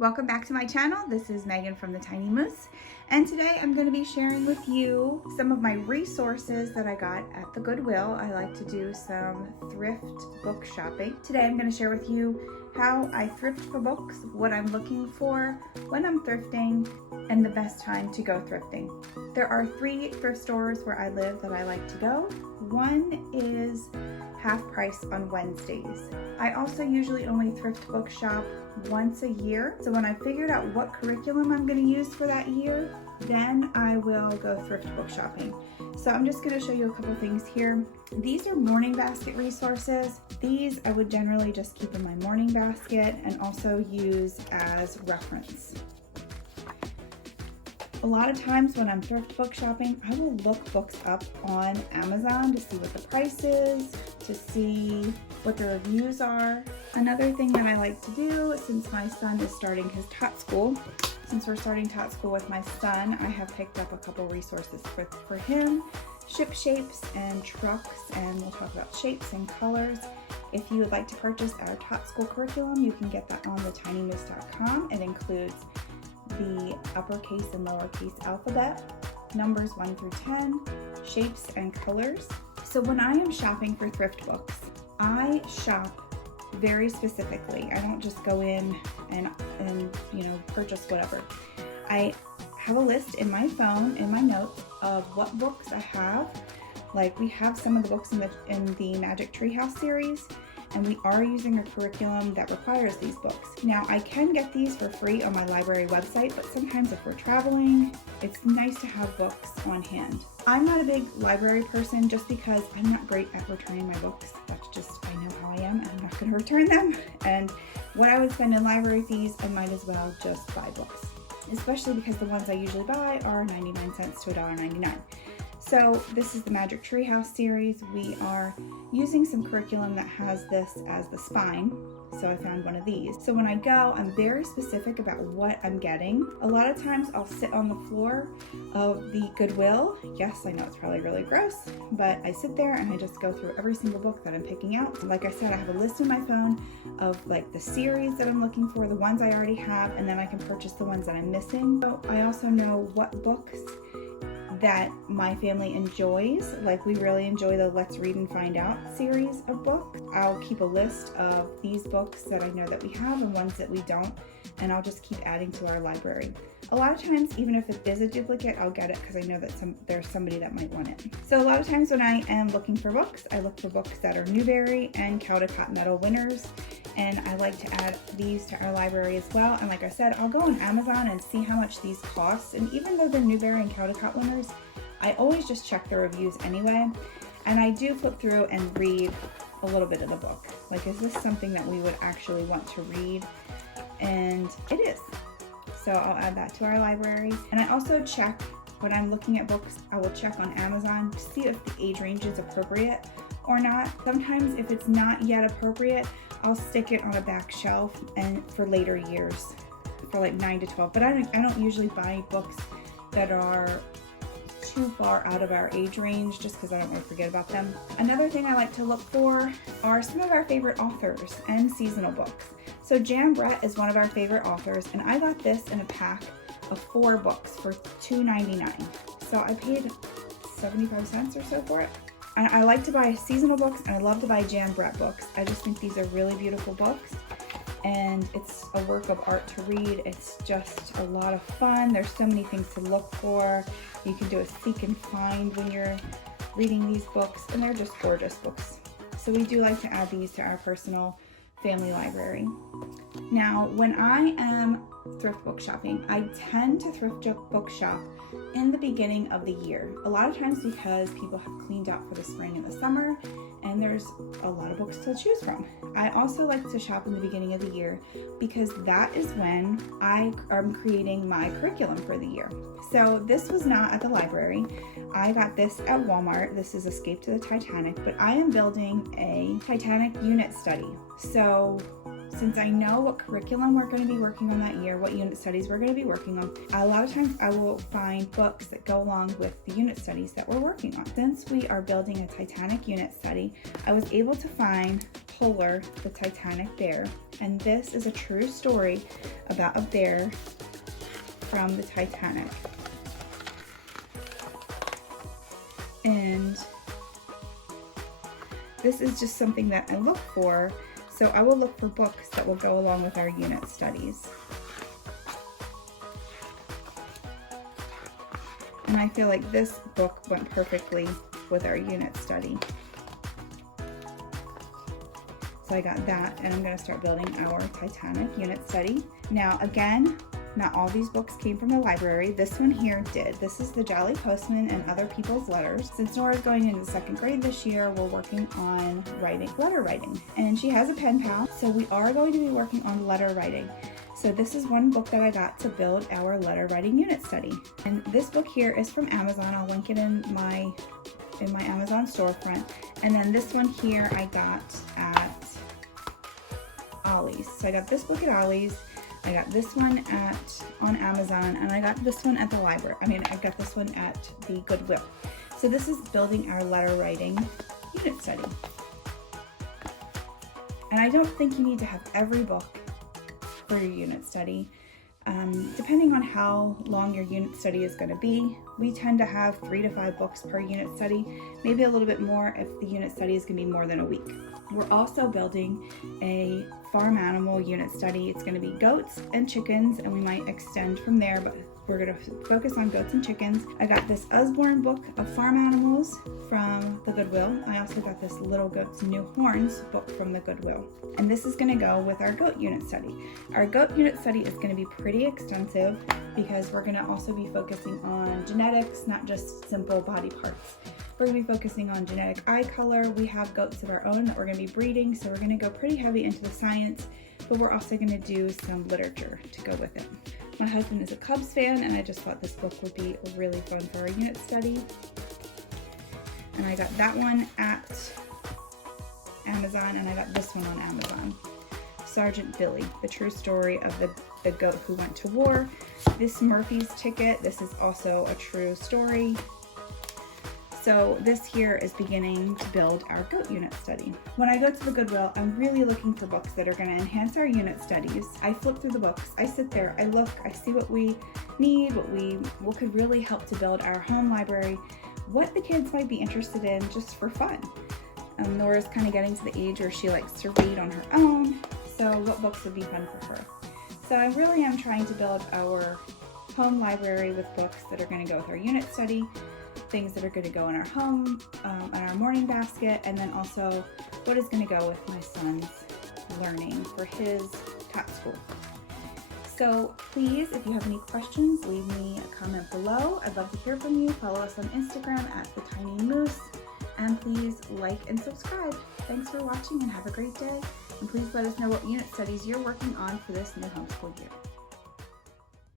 Welcome back to my channel. This is Megan from the Tiny Moose, and today I'm going to be sharing with you some of my resources that I got at the Goodwill. I like to do some thrift book shopping. Today I'm going to share with you how I thrift for books, what I'm looking for when I'm thrifting, and the best time to go thrifting. There are 3 thrift stores where I live that I like to go. One is half price on Wednesdays. I also usually only thrift book shop once a year. So when I figured out what curriculum I'm going to use for that year, then I will go thrift book shopping. So I'm just going to show you a couple things here. These are morning basket resources. These I would generally just keep in my morning basket and also use as reference. A lot of times when I'm thrift book shopping, I will look books up on Amazon to see what the price is, to see what the reviews are. Another thing that I like to do, since my son is starting his tot school, since we're starting tot school with my son, I have picked up a couple resources for him, ship shapes and trucks, and we'll talk about shapes and colors. If you would like to purchase our tot school curriculum, you can get that on thetinymoose.com. It includes the uppercase and lowercase alphabet, numbers 1 through 10, shapes and colors. So when I am shopping for thrift books, I shop very specifically. I don't just go in and purchase whatever. I have a list in my phone, in my notes, of what books I have. Like, we have some of the books in the Magic Treehouse series, and we are using a curriculum that requires these books. Now, I can get these for free on my library website, but sometimes if we're traveling, it's nice to have books on hand. I'm not a big library person just because I'm not great at returning my books. That's just, I know how I am, and I'm not gonna return them. And what I would spend in library fees, I might as well just buy books, especially because the ones I usually buy are 99 cents to $1.99. So this is the Magic Treehouse series. We are using some curriculum that has this as the spine. So I found one of these. So when I go, I'm very specific about what I'm getting. A lot of times I'll sit on the floor of the Goodwill. Yes, I know it's probably really gross, but I sit there and I just go through every single book that I'm picking out. Like I said, I have a list in my phone of like the series that I'm looking for, the ones I already have, and then I can purchase the ones that I'm missing. So I also know what books that my family enjoys. Like, we really enjoy the Let's Read and Find Out series of books. I'll keep a list of these books that I know that we have and ones that we don't, and I'll just keep adding to our library. A lot of times, even if it is a duplicate, I'll get it because I know that there's somebody that might want it. So a lot of times when I am looking for books, I look for books that are Newbery and Caldecott Medal winners, and I like to add these to our library as well. And like I said, I'll go on Amazon and see how much these cost, and even though they're Newbery and Caldecott winners, I always just check the reviews anyway, and I do flip through and read a little bit of the book. Like, is this something that we would actually want to read? And it is. So I'll add that to our library. And I also check, when I'm looking at books, I will check on Amazon to see if the age range is appropriate or not. Sometimes if it's not yet appropriate, I'll stick it on a back shelf and for later years, for like 9 to 12. But I don't usually buy books that are too far out of our age range just because I don't want to forget about them. Another thing I like to look for are some of our favorite authors and seasonal books. So Jan Brett is one of our favorite authors, and I got this in a pack of 4 books for $2.99. So I paid 75 cents or so for it. And I like to buy seasonal books, and I love to buy Jan Brett books. I just think these are really beautiful books, and it's a work of art to read. It's just a lot of fun. There's so many things to look for. You can do a seek and find when you're reading these books, and they're just gorgeous books. So we do like to add these to our personal family library. Now, when I am thrift book shopping, I tend to thrift book shop in the beginning of the year. A lot of times because people have cleaned out for the spring and the summer, and there's a lot of books to choose from. I also like to shop in the beginning of the year because that is when I am creating my curriculum for the year. So this was not at the library. I got this at Walmart. This is Escape to the Titanic, but I am building a Titanic unit study. So since I know what curriculum we're going to be working on that year, what unit studies we're going to be working on, a lot of times I will find books that go along with the unit studies that we're working on. Since we are building a Titanic unit study, I was able to find Polar, the Titanic bear, and this is a true story about a bear from the Titanic. And this is just something that I look for. So I will look for books that will go along with our unit studies. And I feel like this book went perfectly with our unit study. So I got that, and I'm going to start building our Titanic unit study. Now again, not all these books came from the library. This one here did. This is The Jolly Postman and Other People's Letters. Since Nora's going into the 2nd grade this year, we're working on letter writing. And she has a pen pal, so we are going to be working on letter writing. So this is one book that I got to build our letter writing unit study. And this book here is from Amazon. I'll link it in my Amazon storefront. And then this one here I got at Ollie's. So I got this book at Ollie's. I got this one on Amazon, and I got this one at the library. I got this one at the Goodwill. So this is building our letter writing unit study. And I don't think you need to have every book for your unit study. Depending on how long your unit study is going to be, we tend to have 3 to 5 books per unit study, maybe a little bit more if the unit study is going to be more than a week. We're also building a farm animal unit study. It's going to be goats and chickens, and we might extend from there, but we're going to focus on goats and chickens. I got this Usborne book of farm animals from the Goodwill. I also got this Little Goat's New Horns book from the Goodwill. And this is going to go with our goat unit study. Our goat unit study is going to be pretty extensive because we're going to also be focusing on genetics, not just simple body parts. We're going to be focusing on genetic eye color. We have goats of our own that we're going to be breeding, so we're going to go pretty heavy into the science, but we're also going to do some literature to go with it. My husband is a Cubs fan, and I just thought this book would be really fun for our unit study. And I got that one at Amazon, and I got this one on Amazon. Sergeant Billy, the true story of the goat who went to war. This Murphy's Ticket, this is also a true story. So this here is beginning to build our goat unit study. When I go to the Goodwill, I'm really looking for books that are going to enhance our unit studies. I flip through the books, I sit there, I look, I see what we need, what could really help to build our home library, what the kids might be interested in just for fun. Nora's kind of getting to the age where she likes to read on her own, so what books would be fun for her. So I really am trying to build our home library with books that are going to go with our unit study, things that are going to go in our home, on our morning basket, and then also what is going to go with my son's learning for his top school. So please, if you have any questions, leave me a comment below. I'd love to hear from you. Follow us on Instagram at The Tiny Moose, and please like and subscribe. Thanks for watching and have a great day. And please let us know what unit studies you're working on for this new homeschool year.